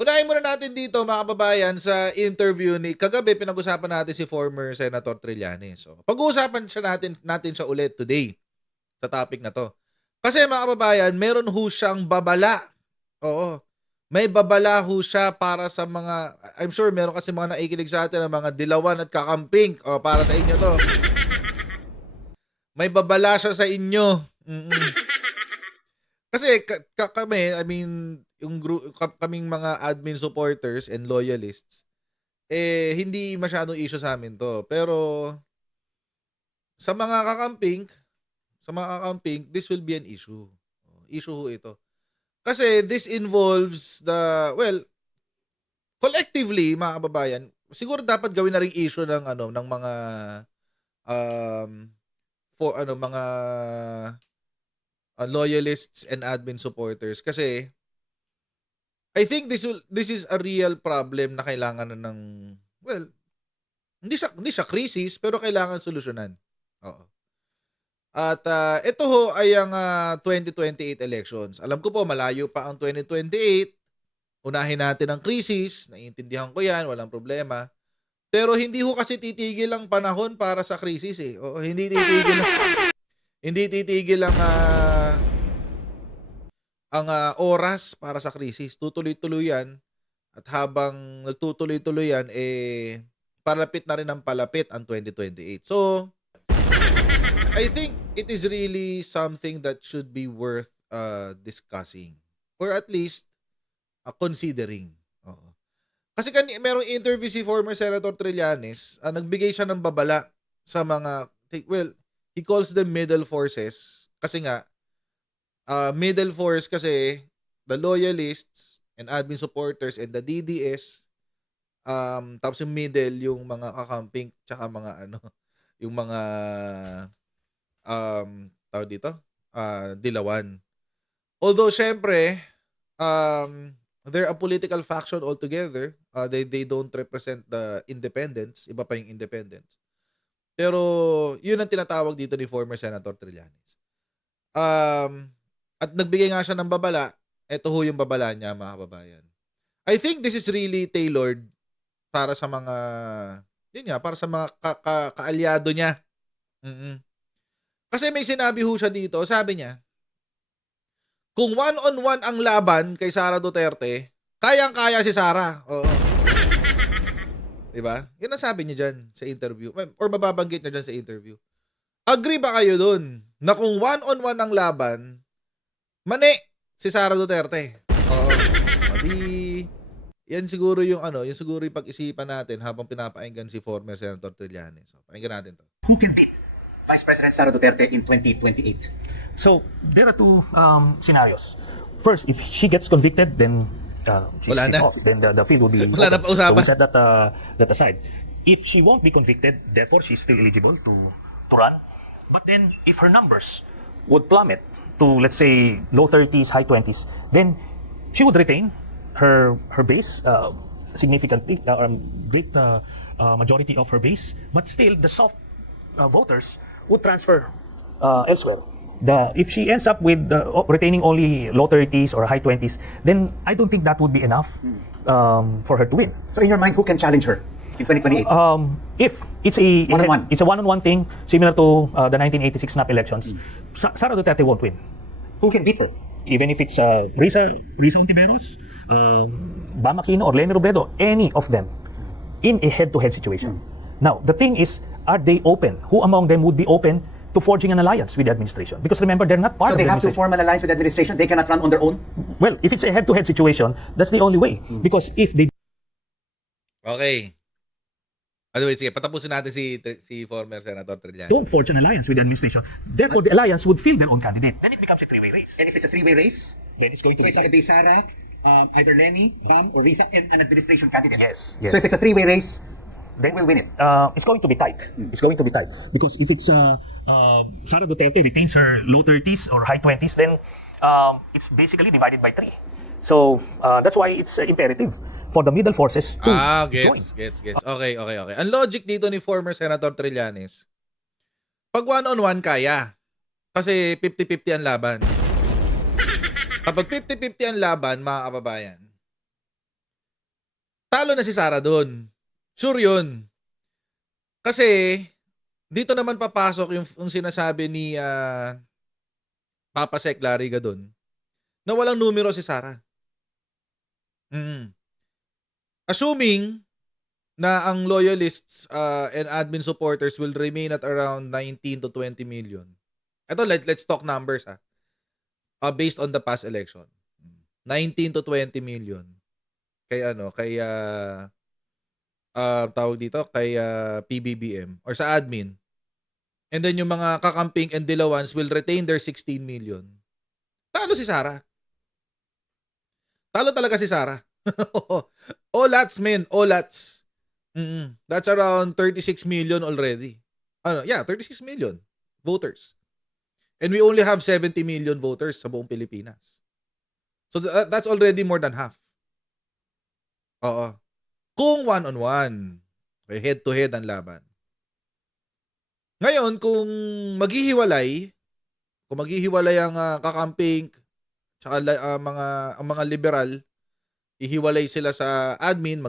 Unahin muna natin dito mga kababayan sa interview ni kagabi pinag-usapan natin si former Senator Trillanes. So, pag-uusapan natin siya ulit today sa topic na 'to. Kasi mga kababayan, meron ho siyang babala. Oo. May babala ho siya para sa mga I'm sure meron kasi mga nakikinig sa atin ng mga dilawan at kakamping. O, para sa inyo 'to. May babala siya sa inyo. Kasi kami, I mean, yung kaming mga admin supporters and loyalists, hindi masyadong issue sa amin 'to. Pero sa mga kakamping, this will be an issue. Issue ho ito. Kasi this involves collectively mga kababayan, siguro dapat gawin na ring issue ng ng mga um mga loyalists and admin supporters kasi I think this is a real problem na kailangan na ng hindi siya crisis pero kailangan solusyonan. Oo. At ito ho ay ang 2028 elections. Alam ko po malayo pa ang 2028. Unahin natin ang crisis, naiintindihan ko 'yan, walang problema. Pero hindi ho kasi titigil ang panahon para sa krisis eh. Oo, hindi titigil ang oras para sa krisis. Tutuloy-tuloy 'yan at habang nagtutuloy-tuloy 'yan palapit na rin ng palapit ang 2028. So, I think it is really something that should be worth discussing or at least considering. Oo. Kasi merong interview si former Senator Trillanes, nagbigay siya ng babala sa mga he calls them middle forces kasi nga middle force kasi the loyalists and admin supporters and the DDS, tapos yung middle yung mga kakamping tsaka mga yung mga tawag dito, dilawan. Although syempre, they're a political faction altogether. They don't represent the independents. Iba pa yung independents. Pero yun ang tinatawag dito ni former Senator Trillanes. At nagbigay nga siya ng babala. Ito ho yung babala niya mga kababayan. I think this is really tailored para sa mga para sa mga kaalyado niya. Kasi may sinabi ho siya dito, sabi niya, kung one-on-one ang laban kay Sara Duterte, kayang-kaya si Sara. Oo. Diba? Yun ang sabi niya dyan sa interview. Or mababanggit niya dyan sa interview. Agree ba kayo dun na kung one-on-one ang laban, mani si Sara Duterte? Oo. Yan siguro yung yung siguro yung pag-isipan natin habang pinapakinggan si former Senator Trillanes. So, pakinggan natin to. Who can beat Vice President Sara Duterte in 2028? So there are two scenarios. First, if she gets convicted, then she's off. Then the field will be Wala na pa usapan. So we set that aside. If she won't be convicted, therefore she's still eligible to run. But then, if her numbers would plummet to, let's say, low 30s, high 20s, then she would retain her base significantly, great majority of her base. But still, the soft voters would transfer elsewhere. If she ends up with retaining only low 30s or high 20s, then I don't think that would be enough for her to win. So in your mind, who can challenge her in 2028? If it's a One-on-one. it's a one-on-one thing, similar to the 1986 snap elections, Sara Duterte won't win. Who can beat her? Even if it's Risa Ontiveros, Bam Aquino, or Leni Robredo, any of them, in a head-to-head situation. Now, the thing is, are they open? Who among them would be open to forging an alliance with the administration? Because remember, they're not part So of the they have to administration. form an alliance with the administration. They cannot run on their own. Well, if it's a head-to-head situation, that's the only way. Because if they Okay. Anyway, sige, patapusin natin si former Senator Trillanes. don't forge an alliance with the administration, therefore the alliance would field their own candidate. Then it becomes a three-way race. And if it's a three-way race, Then it's going to so be it's going to be Sara, either Lenny, Bam, or Risa, and an administration candidate. yes. So if it's a three-way race, Then will win it. It's going to be tight. It's going to be tight because if it's Sara Duterte retains her low 30s or high 20s, then it's basically divided by 3. So that's why it's imperative for the middle forces to join. Gets. Okay. Ang logic dito ni former Senator Trillanes, pag one-on-one kaya, kasi 50-50 ang laban. Kapag 50-50 ang laban, mga kababayan, talo na si Sara doon. Sure yun. Kasi, dito naman papasok yung sinasabi ni Papa Sec Lariga doon, na walang numero si Sara. Assuming na ang loyalists and admin supporters will remain at around 19 to 20 million. Ito, let's talk numbers based on the past election. 19 to 20 million. Kay tawag dito, kay PBBM or sa admin. And then yung mga kakamping and dilawans will retain their 16 million. Talo si Sara. Talo talaga si Sara. Olats, men. Olats. That's around 36 million already. 36 million voters. And we only have 70 million voters sa buong Pilipinas. So that's already more than half. Oo. Kung one-on-one, head-to-head ang laban. Ngayon, kung maghihiwalay ang kakamping tsaka ang mga liberal, ihiwalay sila sa admin,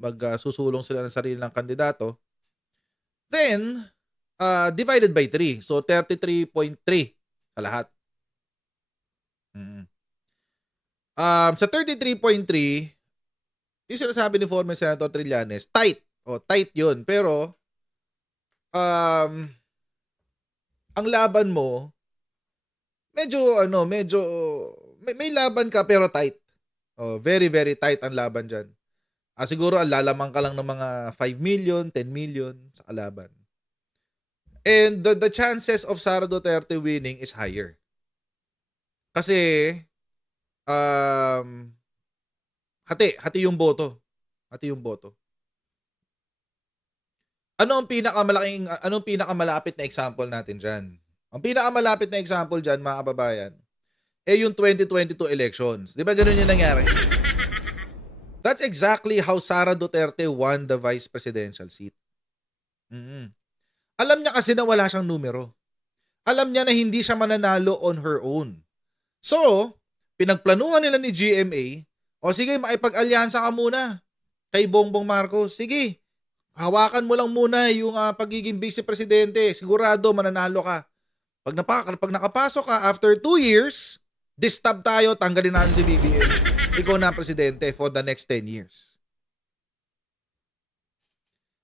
magsusulong sila ng sarili ng kandidato, then divided by 3. So 33.3 sa lahat. Sa 33.3, yung sinasabi ni former Senator Trillanes, tight. Tight yun. Pero ang laban mo, medyo may laban ka pero tight. Very, very tight ang laban dyan. Siguro ang lalamang ka lang ng mga 5 million, 10 million sa kalaban. And the chances of Sara Duterte winning is higher. Kasi hati yung boto. Hati yung boto. Anong pinakamalapit na example natin diyan? Ang pinakamalapit na example diyan, mga kababayan, yung 2022 elections. 'Di ba ganoon yung nangyari? That's exactly how Sara Duterte won the vice presidential seat. Alam niya kasi na wala siyang numero. Alam niya na hindi siya mananalo on her own. So, pinagplanuhan nila ni GMA, sige, makipag-alyansa ka muna kay Bongbong Marcos. Sige, hawakan mo lang muna yung pagiging vice presidente. Sigurado mananalo ka. Pag nakapasok ka after 2 years, distab tayo, tanggalin natin si BBM. Ikaw na ang presidente for the next 10 years.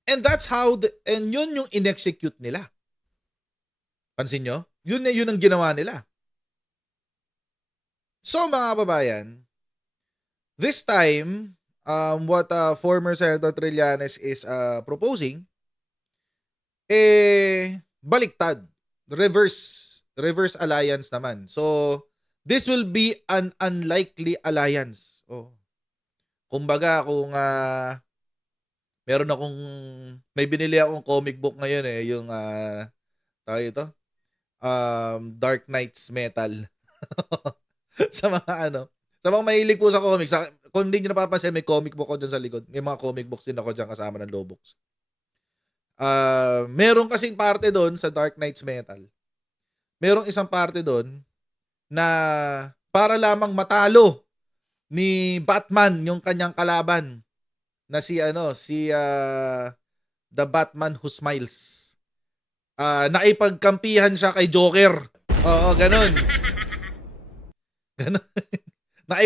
And that's how and yun yung in-execute nila. Pansin nyo? Yun ang ginawa nila. So mga kababayan, this time, what former Senator Trillanes is proposing, baliktad. Reverse alliance naman. So, this will be an unlikely alliance. Kumbaga, kung may binili akong comic book ngayon yung tawag ito, Dark Knights Metal. sa mga mahilig po sa comics. Kung hindi nyo napapansin, may comic book ko dyan sa likod. May mga comic books din ako dyan kasama ng Lobooks. Meron kasing parte doon sa Dark Knights Metal. Merong isang parte doon na para lamang matalo ni Batman yung kanyang kalaban na si The Batman Who Smiles. Naipagkampihan siya kay Joker. Oo, ganun.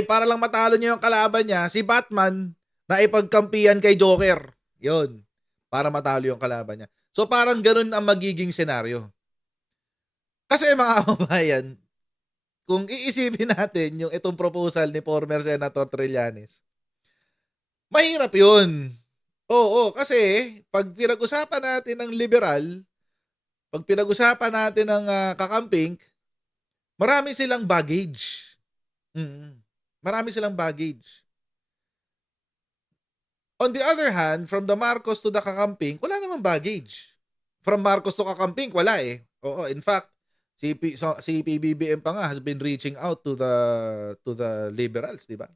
Para lang matalo niya yung kalaban niya, si Batman naipagkampihan kay Joker. Yun. Para matalo yung kalaban niya. So parang ganun ang magiging senaryo. Kasi mga kababayan, kung iisipin natin yung itong proposal ni former Senator Trillanes, mahirap yun. Oo, kasi pag pinag-usapan natin ng liberal, pag pinag-usapan natin ng kakamping, marami silang baggage. Marami silang baggage. On the other hand, from the Marcos to the kakamping, wala namang baggage. From Marcos to kakamping, wala eh. Oo, in fact, si PBBM pa nga has been reaching out to the liberals, di ba?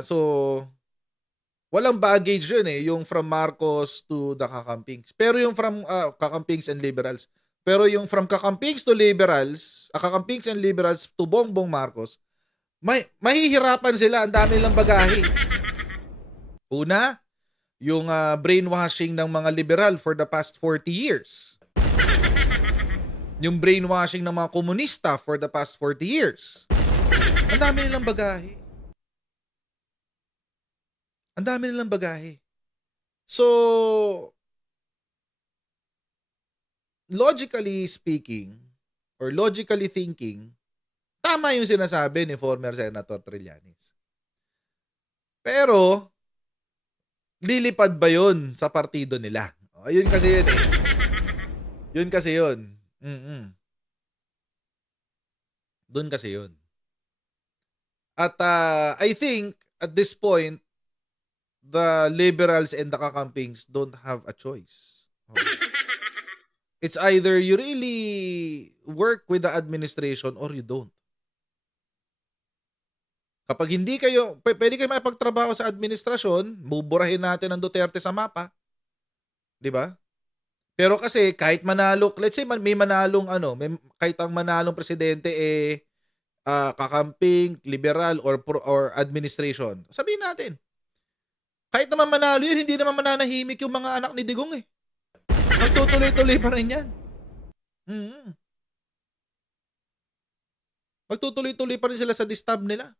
So walang baggage yun yung from Marcos to the kakampings. Pero yung from kakampings and liberals. Pero yung from kakampings to liberals, kakampings and liberals to Bongbong Marcos, mahihirapan sila, ang dami nilang bagahe. Una, yung brainwashing ng mga liberal for the past 40 years. Yung brainwashing ng mga komunista for the past 40 years. Ang dami nilang bagahe. Ang dami nilang bagahe. So, logically speaking, or logically thinking, tama yung sinasabi ni former Senator Trillanes. Pero, lilipad ba yun sa partido nila? Ayun kasi yun eh. Yun kasi yun. Doon kasi yun. At I think, at this point, the liberals and the kakampings don't have a choice. It's either you really work with the administration or you don't. Kapag hindi kayo, pwede kayo makipagtrabaho sa administrasyon, buburahin natin ang Duterte sa mapa. 'Di ba? Pero kasi kahit manalo, let's say may manalong kahit ang manalong presidente kakamping, liberal or administration. Sabihin natin, kahit naman manalo yun, hindi naman mananahimik yung mga anak ni Digong eh. Magtutuloy-tuloy pa rin yan. Magtutuloy-tuloy pa rin sila sa distab nila.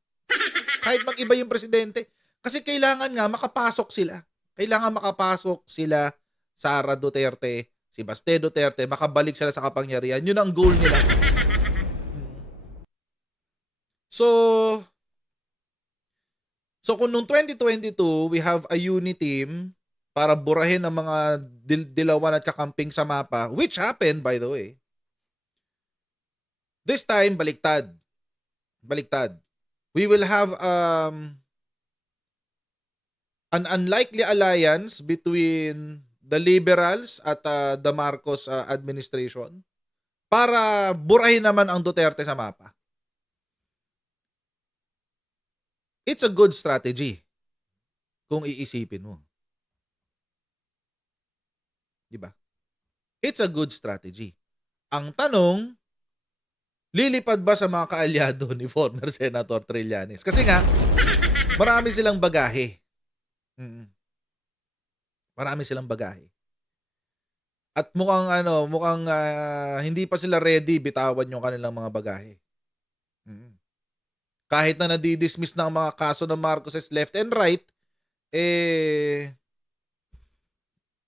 Kahit mag-iba yung presidente. Kasi kailangan nga makapasok sila. Kailangan makapasok sila Sara Duterte, si Baste Duterte, makabalik sila sa kapangyarihan. Yun ang goal nila. So kung noong 2022, we have a team para burahin ang mga dilawan at kakamping sa mapa, which happened, by the way. This time, baliktad. We will have an unlikely alliance between the liberals at the Marcos administration para burahin naman ang Duterte sa mapa. It's a good strategy kung iisipin mo. Diba? It's a good strategy. Ang tanong, lilipad ba sa mga kaalyado ni former Senator Trillanes? Kasi nga, marami silang bagahe. Marami silang bagahe. At mukhang hindi pa sila ready bitawan yung kanilang mga bagahe. Kahit na nadidismiss ng mga kaso ng Marcoses left and right,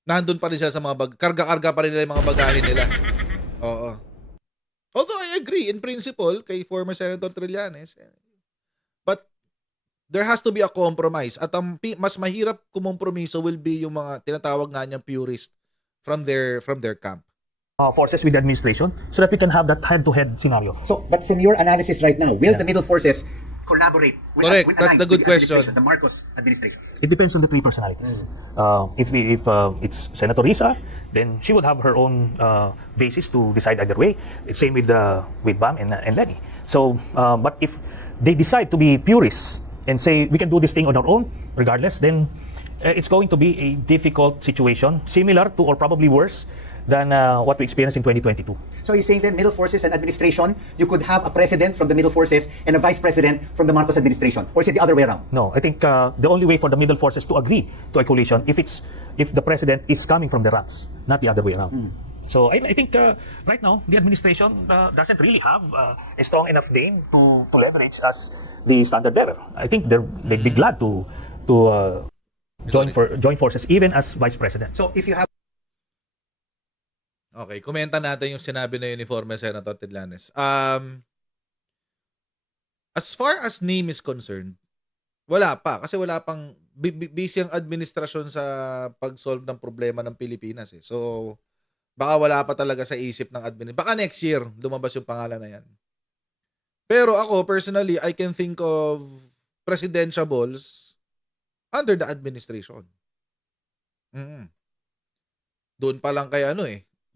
nandun pa rin siya sa mga karga-karga pa rin nila yung mga bagahe nila. Oo. Although I agree in principle kay former Senator Trillanes, but there has to be a compromise. At ang mas mahirap kumompromiso will be yung mga tinatawag nga niyang purist from their camp. Forces with the administration so that we can have that head-to-head scenario. So, but from your analysis right now, will the middle forces collaborate with, Correct. That's the good question. The Marcos administration? It depends on the three personalities. If it's Senator Risa, then she would have her own basis to decide either way. It's same with Bam and Lenny. So, but if they decide to be purists and say we can do this thing on our own, regardless, then it's going to be a difficult situation, similar to or probably worse than what we experienced in 2022. So you're saying that middle forces and administration, you could have a president from the middle forces and a vice president from the Marcos administration? Or is it the other way around? No, I think the only way for the middle forces to agree to a coalition if the president is coming from the ranks, not the other way around. So I think right now the administration doesn't really have a strong enough name to leverage as the standard bearer. I think they'd be glad to join forces even as vice president. So if you have Okay, komenta natin yung sinabi na yun ni former Senator Trillanes. As far as name is concerned, wala pa. Kasi wala pang busy ang administrasyon sa pag-solve ng problema ng Pilipinas. Eh. So, baka wala pa talaga sa isip ng admin. Baka next year, lumabas yung pangalan na yan. Pero ako, personally, I can think of presidentiables under the administration. Doon pa lang kay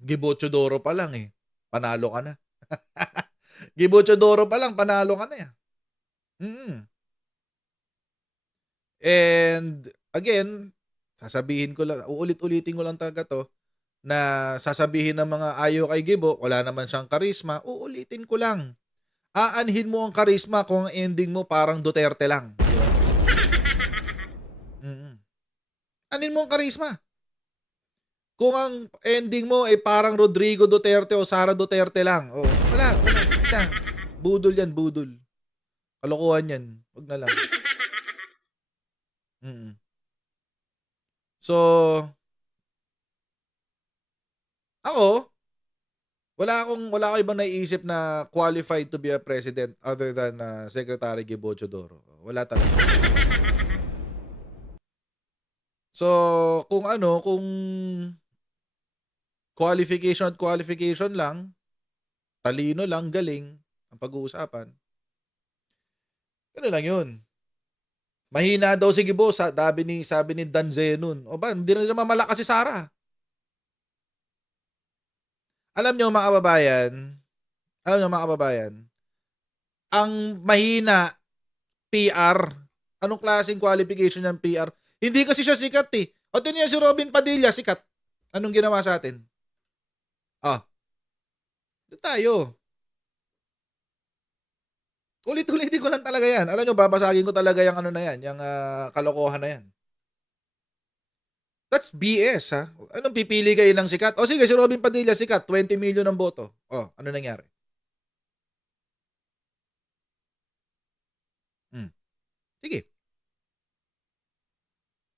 Gibo Chodoro pa lang panalo ka na. Gibo Chodoro pa lang, panalo ka na yan. And again, sasabihin ko lang, uulit-ulitin ko lang talaga to, na sasabihin ng mga ayaw kay Gibo, wala naman siyang karisma, uulitin ko lang. aanhin mo ang karisma kung ang ending mo parang Duterte lang. Di ba? Aanhin mo ang karisma. Kung ang ending mo ay parang Rodrigo Duterte o Sara Duterte lang. Oh, wala. Budol yan, budol. Kalokohan yan. Wag na lang. So, ako, wala akong ibang naiisip na qualified to be a president other than Secretary Gibo Chodoro. Wala talaga. So, kung qualification lang, talino lang, galing ang pag-uusapan. Ano lang 'yun. Mahina daw si Gibo, sabi ni Dan Zenon. O ba, hindi na naman malakas si Sara. Alam nyo mga kababayan, ang mahina PR, anong klaseng qualification ng PR? Hindi kasi siya sikat eh. O tingnan si Robin Padilla, sikat. Anong ginawa sa atin? Doon tayo. Ulit-ulitin ko lang talaga yan. Alam nyo, babasagin ko talaga yung yung kalokohan na yan. That's BS, ha? Anong pipili kayo ng sikat? O sige, si Robin Padilla, sikat. 20 million ang boto. Ano nangyari? Sige.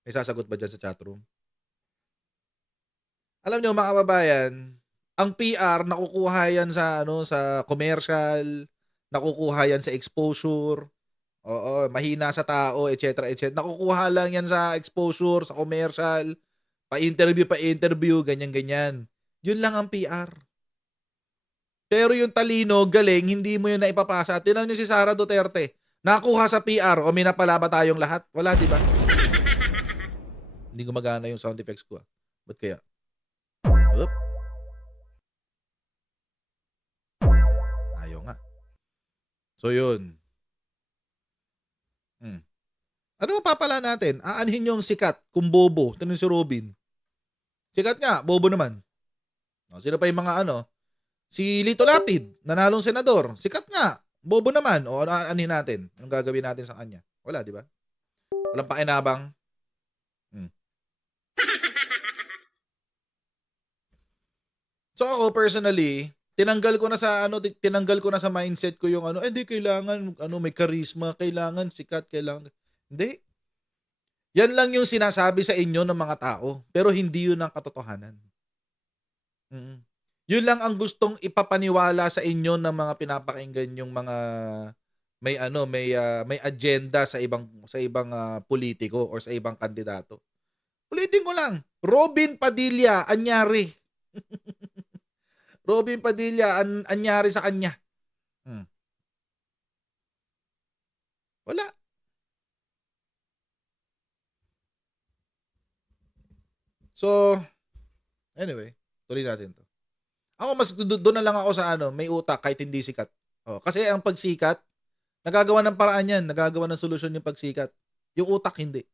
May sasagot ba dyan sa chatroom? Alam nyo, mga kababayan, ang PR, nakukuha yan sa commercial, nakukuha yan sa exposure, mahina sa tao, etc. Nakukuha lang yan sa exposure, sa commercial, pa-interview, ganyan-ganyan. Yun lang ang PR. Pero yung talino, galing, hindi mo yun naipapasa. Tingnan nyo si Sara Duterte. Nakuha sa PR, o may napala ba tayong lahat? Wala, di ba? Hindi gumagana yung sound effects ko. Ba't kaya? Oop. Ayaw nga. So, yun. Ano mapapala natin? Aanhin yung sikat kung bobo. Tanong si Robin. Sikat nga, bobo naman. Sino pa yung mga Si Lito Lapid, nanalong senador. Sikat nga, bobo naman. O aanhin natin? Anong gagawin natin sa kanya? Wala, di ba? Walang pakinabang. So ako personally, tinanggal ko na sa mindset ko yung hindi kailangan may charisma, kailangan sikat, kailangan. Hindi. Yan lang yung sinasabi sa inyo ng mga tao, pero hindi yun ang katotohanan. Yun lang ang gustong ipapaniwala sa inyo ng mga pinapakinggan yung mga may agenda sa ibang politiko or sa ibang kandidato. Ulitin ko lang, Robin Padilla, anyari. Robin Padilla, anyari sa kanya. Wala. So, anyway, tuloy natin to. Ako mas doon na lang ako sa may utak kahit hindi sikat. Kasi ang pagsikat, nagagawa ng paraan yan, nagagawa ng solusyon yung pagsikat. Yung utak hindi.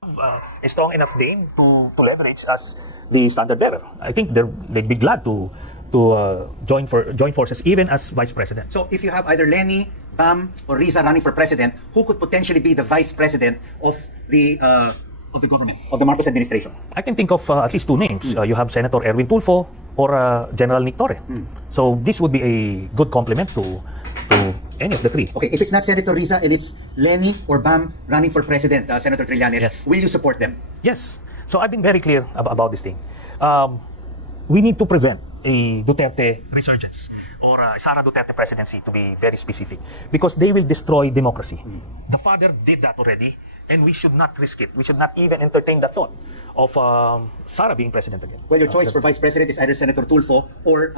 A strong enough name to leverage as the standard bearer. I think they'd be glad to join forces even as vice president. So if you have either Lenny, Bam, or Riza running for president, who could potentially be the vice president of the government, of the Marcos administration? I can think of at least two names. You have Senator Erwin Tulfo or General Nick Torre. So this would be a good complement to any of the three. Okay, if it's not Senator Riza and it's Lenny or Bam running for president, Senator Trillanes, Yes. will you support them? Yes. So I've been very clear about this thing. We need to prevent a Duterte resurgence or a Sara Duterte presidency, to be very specific, because they will destroy democracy. The father did that already, and we should not risk it. We should not even entertain the thought of Sara being president again. Well, your choice for vice president is either Senator Tulfo or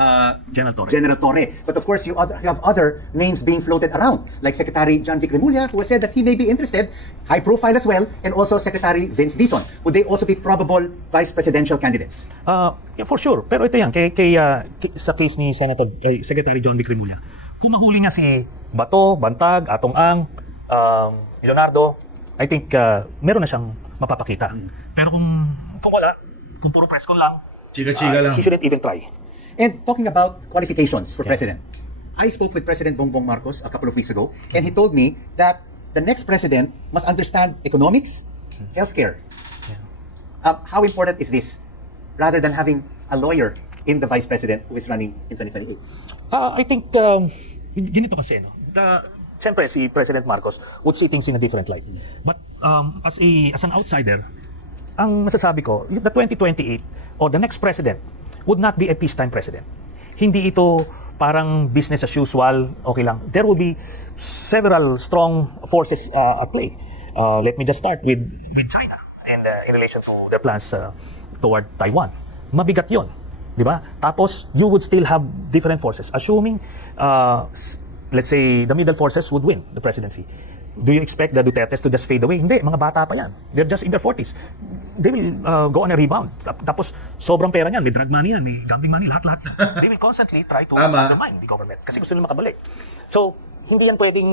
General Torre. General Torre. But of course, you have other names being floated around, like Secretary John Vic Remulla, who has said that he may be interested, high profile as well, and also Secretary Vince Dizon. Would they also be probable vice presidential candidates? Yeah, for sure. Pero ito yan, sa case ni Secretary John Vic Remulla, kung mahuli niya si Bato, Bantag, Atong Ang, Leonardo, I think meron na siyang mapapakita. Pero kung wala, kung puro press con lang, Chika-chika lang. he shouldn't even try. And talking about qualifications for president, I spoke with President Bongbong Marcos a couple of weeks ago, and he told me that the next president must understand economics, healthcare. How important is this, rather than having a lawyer in the vice president who is running in 2028? I think, ganito kasi, no? Siyempre, si President Marcos would see things in a different light. But as an outsider, ang masasabi ko, the 2028 or the next president would not be a peacetime president. Hindi ito parang business as usual, okay lang. There will be several strong forces at play. Let me just start with China and in relation to their plans toward Taiwan. Mabigat yon, di ba? Tapos, you would still have different forces. Assuming, let's say, the middle forces would win the presidency. Do you expect the Dutertes to just fade away? Hindi, mga bata pa yan. They're just in their 40s. They will go on a rebound. Tapos, sobrang pera niyan. May drug money yan, may gambling money, lahat-lahat na. They will constantly try to undermine the government kasi gusto nila makabalik. So, hindi yan pwedeng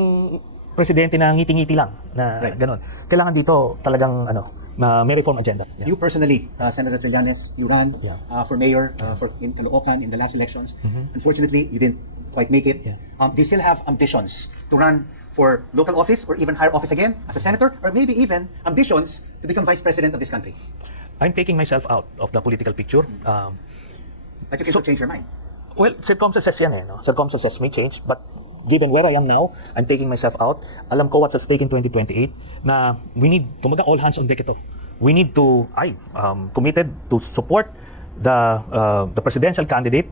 presidente na ngiti-ngiti lang na ganun. Kailangan dito talagang may reform agenda. Yeah. You personally, Senator Trillanes, you ran for mayor in Caloocan in the last elections. Unfortunately, you didn't quite make it. Yeah. Do you still have ambitions to run for local office or even higher office again as a senator, or maybe even ambitions to become vice president of this country? I'm taking myself out of the political picture. But you can still change your mind. Well, circumstances yan eh. No? Circumstances may change, but given where I am now, I'm taking myself out. Alam ko what's at stake in 2028 na we need, kumaga all hands on deck ito. We need to, committed to support the presidential candidate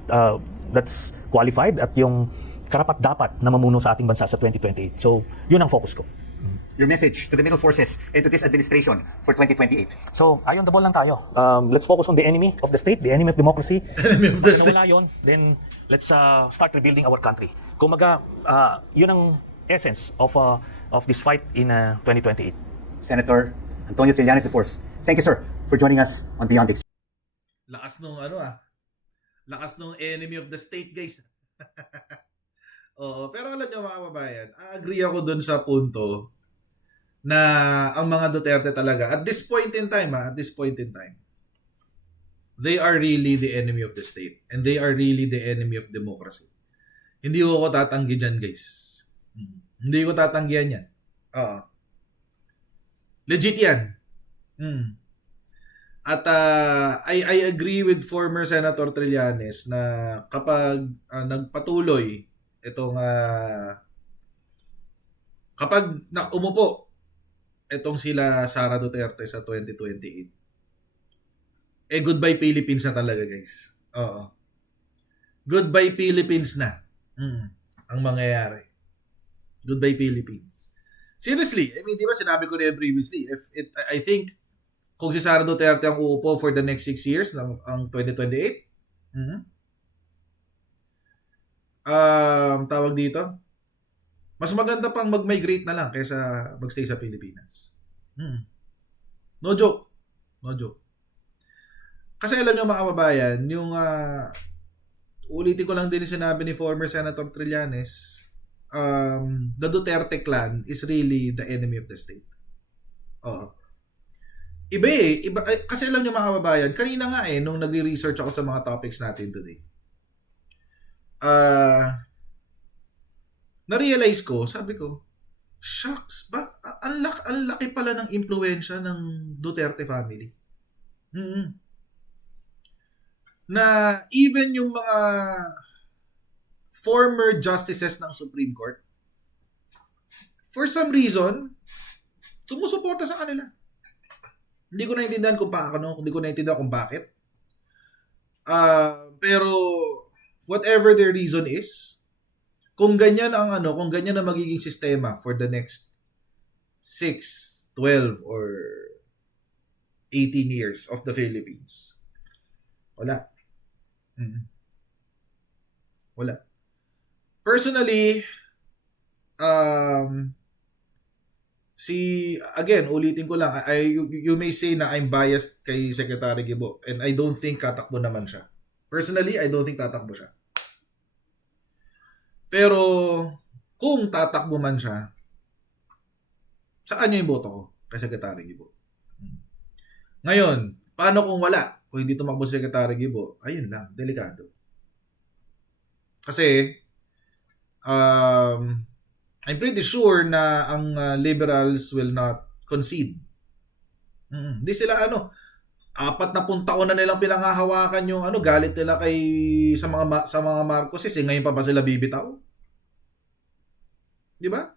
that's qualified at yung karapat-dapat na mamuno sa ating bansa sa 2028. So, yun ang focus ko. Your message to the middle forces and to this administration for 2028. So, ayon the ball lang tayo. Let's focus on the enemy of the state, the enemy of democracy. Enemy of the Pag state. nawala yun, then let's start rebuilding our country. Kumaga, yun ang essence of this fight in 2028. Senator Antonio Trillanes IV, thank you, sir, for joining us on Beyond the Exchange. Lakas nung lakas nung enemy of the state, guys. Oo, pero alam niyo mga kababayan, agree ako dun sa punto na ang mga Duterte talaga at this point in time, they are really the enemy of the state and they are really the enemy of democracy. Hindi ko tatanggi dyan, guys. Hindi ko tatanggihan yan. Oo. Legit yan. At I agree with former Senator Trillanes na kapag nagpatuloy itong kapag umupo itong sila Sara Duterte sa 2028, goodbye Philippines na talaga, guys. Oo. Goodbye Philippines na ang mangyayari. Goodbye Philippines. Seriously, I mean, di ba sinabi ko na previously, I think kung si Sara Duterte ang uupo for the next 6 years ang 2028, tawag dito, mas maganda pang mag-migrate na lang kaysa magstay sa Pilipinas. No joke. Kasi alam nyo mga kababayan, yung ulitin ko lang din yung sinabi ni former Senator Trillanes, the Duterte clan is really the enemy of the state. Oo. Iba kasi alam nyo mga kababayan, kanina nga nung nagre-research ako sa mga topics natin today, na-realize ko, sabi ko, shucks, ang laki pala ng impluwensya ng Duterte family. Na even yung mga former justices ng Supreme Court, for some reason, sumusuporta sa kanila. Hindi ko naintindihan kung paano, hindi ko naintindihan kung bakit. Pero whatever their reason is, kung ganyan ang kung ganyan ang magiging sistema for the next 6, 12 or 18 years of the Philippines, wala. Wala. Personally, again, ulitin ko lang, you may say na I'm biased kay Secretary Gibo and I don't think tatakbo naman siya. Personally, I don't think tatakbo siya. Pero kung tatakbo man siya, sa kanya yung boto ko kay Secretary Gibo. Ngayon, paano kung wala? Kung hindi tumakbo si Secretary Gibo, ayun lang, delikado. Kasi I'm pretty sure na ang liberals will not concede. Hindi sila apat na taon na nilang pinangahawakan yung galit nila kay sa mga Marcoses, ngayon pa ba sila bibitaw? 'Di ba?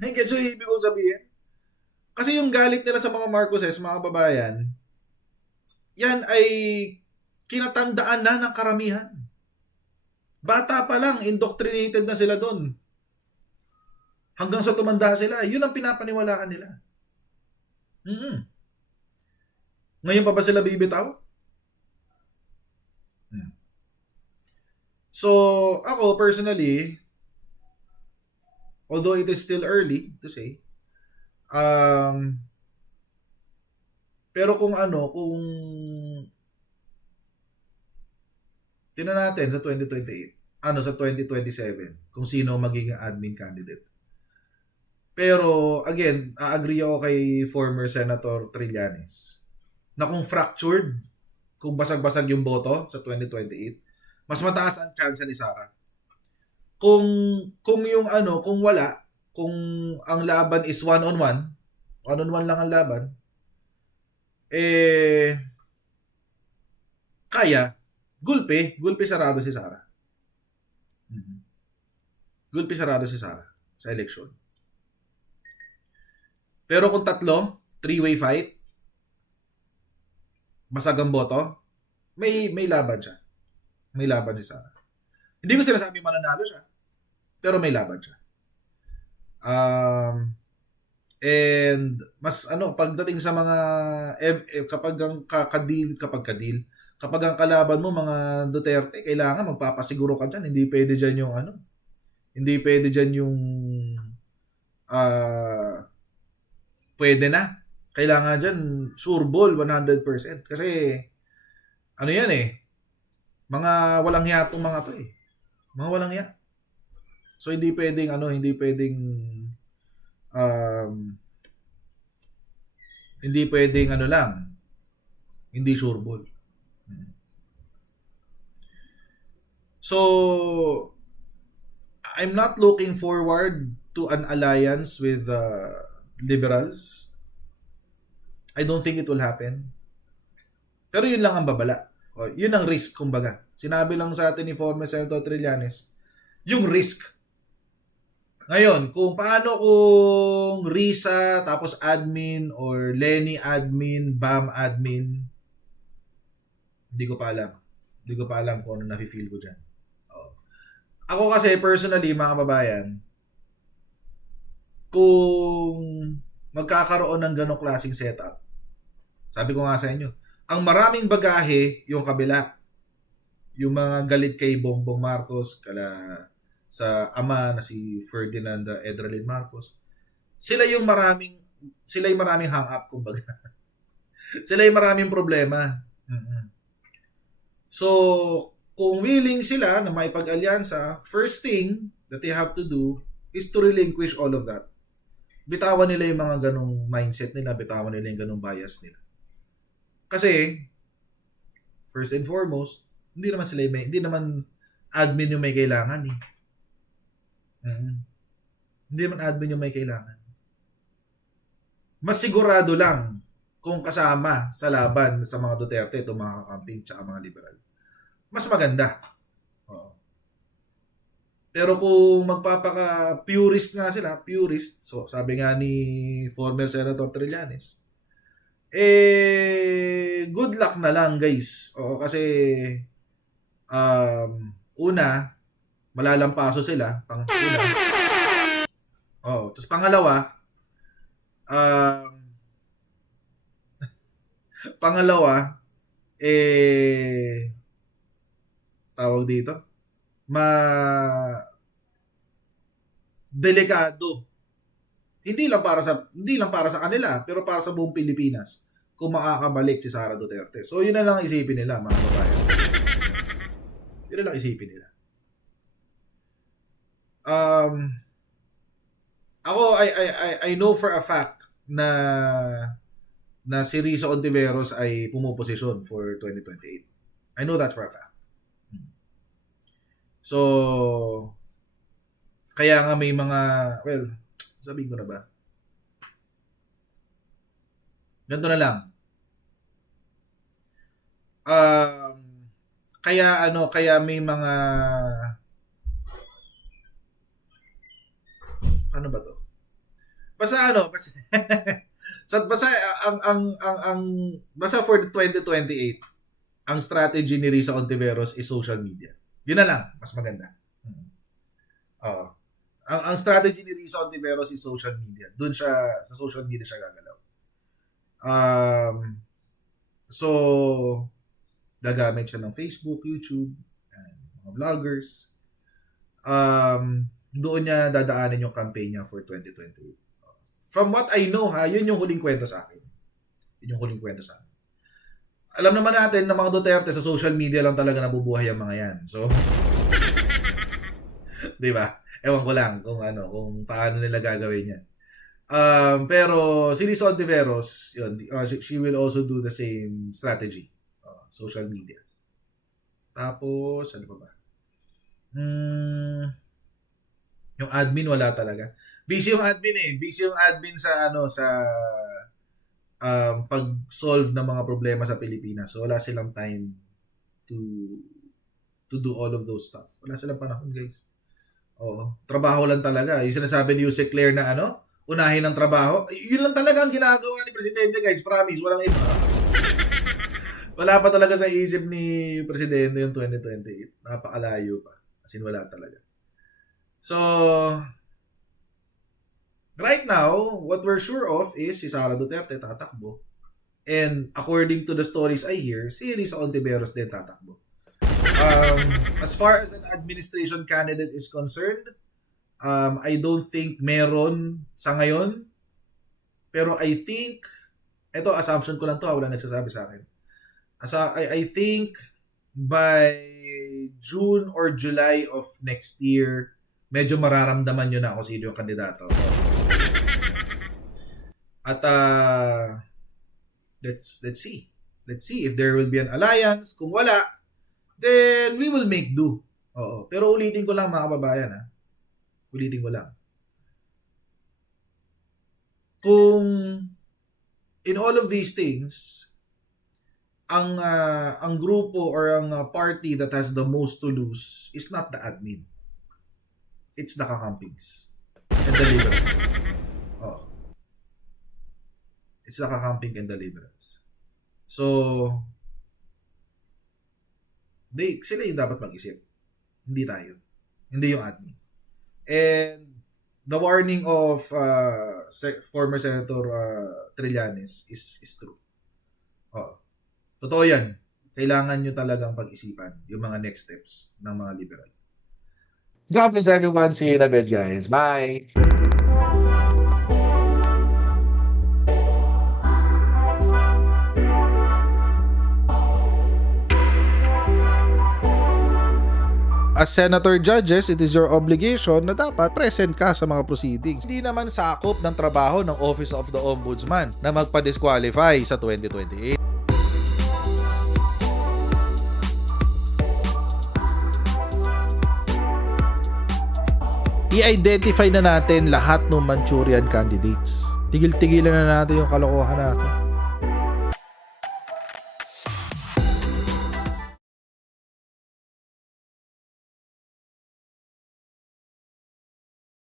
Gets yung ibig kong sabihin? Kasi yung galit nila sa mga Marcoses, mga kababayan, yan ay kinatandaan na ng karamihan. Bata pa lang, indoctrinated na sila doon. Hanggang sa tumanda sila, yun ang pinapaniwalaan nila. Ngayon pa ba sila bibitaw? So, ako personally, although it is still early to say, pero kung tingnan natin sa 2028, sa 2027, kung sino magiging admin candidate. Pero, again, agree ako kay former Senator Trillanes na kung fractured, kung basag-basag yung boto sa 2028, mas mataas ang chance ni Sara. Kung kung wala, kung ang laban is one-on-one lang ang laban, kaya, gulpi sarado si Sara. Gulpi sarado si Sara sa election. Pero kung tatlo, three-way fight, basag ang boto, may laban siya. May laban si Sara. Hindi ko sinasabi mananalo siya, pero may laban siya. And mas pagdating sa mga kapag ang kalaban mo mga Duterte, kailangan magpapasiguro ka diyan, hindi pwede diyan yung pwede na. Kailangan diyan sureball 100% kasi yan mga walang hiya tong mga to mga walang hiya. So hindi pwedeng hindi sureball. So I'm not looking forward to an alliance with liberals. I don't think it will happen. Pero yun lang ang babala. Yun ang risk, kumbaga. Sinabi lang sa atin ni former Senator Trillanes, yung risk. Ngayon, kung paano kung Risa, tapos admin, or Lenny admin, Bam admin, hindi ko pa alam. Hindi ko pa alam kung ano nafe-feel ko dyan. Ako kasi, personally, mga kababayan, kung magkakaroon ng ganong klaseng setup, sabi ko nga sa inyo, ang maraming bagahe yung kabila. Yung mga galit kay Bongbong Marcos, sa ama na si Ferdinand Edralin Marcos. Sila yung maraming hang up, kumbaga. Sila yung maraming problema. So, kung willing sila na maipag-alyansa, first thing that they have to do is to relinquish all of that. Bitawan nila yung mga ganong mindset nila, bitawan nila yung ganong bias nila. Kasi, first and foremost, hindi naman admin yung may kailangan Hindi naman admin yung may kailangan. Mas sigurado lang kung kasama sa laban sa mga Duterte, itong mga kakamping tsaka mga liberal. Mas maganda. Pero kung magpapaka-purist nga sila, so sabi nga ni former Senator Trillanes, good luck na lang, guys. Kasi una, malalampaso sila, una. Tapos pangalawa, tawag dito, delikado. Hindi lang para sa kanila, pero para sa buong Pilipinas kung makakabalik si Sara Duterte. So yun na lang isipin nila, mga babae. Yun na lang isipin nila. Ako I know for a fact na si Risa Ontiveros ay pumuposisyon for 2028. I know that for a fact. So, kaya nga may mga, well, sabihin ko na ba? Ganito na lang. Kaya may mga, ano ba to? Basta basta for the 2028, ang strategy ni Risa Ontiveros is social media. Yun na lang, mas maganda. Oo. Ang strategy ni Risa Ontiveros is social media. Doon siya, sa social media siya gagalaw. So, gagamit siya ng Facebook, YouTube, mga vloggers. Doon niya dadaanin yung campaign niya for 2028. From what I know, yun yung huling kwento sa akin. Yun yung huling kwento sa akin. Alam naman natin na mga Duterte sa social media lang talaga nabubuhay ang mga yan. So, di ba? Ewan ko lang kung paano nila gagawin yan. Pero si Risa Ontiveros, yun, she will also do the same strategy. Social media. Tapos, ano pa ba? Yung admin wala talaga. Busy yung admin sa pag-solve ng mga problema sa Pilipinas. So wala silang time to do all of those stuff. Wala silang panahon, guys. Oo, trabaho lang talaga. Yung sinasabi ni Yusek Claire na unahin ang trabaho. Yun lang talaga ang ginagawa ni Presidente, guys. Promise, walang iba. Wala pa talaga sa isip ni Presidente yung 2028. Napakalayo pa. As in, wala talaga. So, right now, what we're sure of is si Sara Duterte tatakbo. And according to the stories I hear, si Risa Ontiveros din tatakbo. As far as an administration candidate is concerned, I don't think meron sa ngayon. Pero I think, ito assumption ko lang to, wala nagsasabi sa akin. I think by June or July of next year, medyo mararamdaman nyo na kung sino yung kandidato. At let's see. Let's see if there will be an alliance. Kung wala, then we will make do. Oo. Pero ulitin ko lang mga kababayan. Ulitin ko lang. Kung in all of these things, ang grupo or ang party that has the most to lose is not the admin. It's the kakampings and the liberals. Oh. It's the kakamping and the liberals. So, sila yung dapat mag-isip. Hindi tayo. Hindi yung admin. And the warning of former Senator Trillanes is true. Oh. Totoo yan. Kailangan nyo talagang pag-isipan yung mga next steps ng mga liberal. God bless everyone. See you in a bit, guys. Bye. As senator judges, it is your obligation na dapat present ka sa mga proceedings. Hindi naman sakop ng trabaho ng Office of the Ombudsman na magpa-disqualify sa 2028. I-identify na natin lahat ng Manchurian candidates. Tigil-tigilan na natin yung kalokohan natin.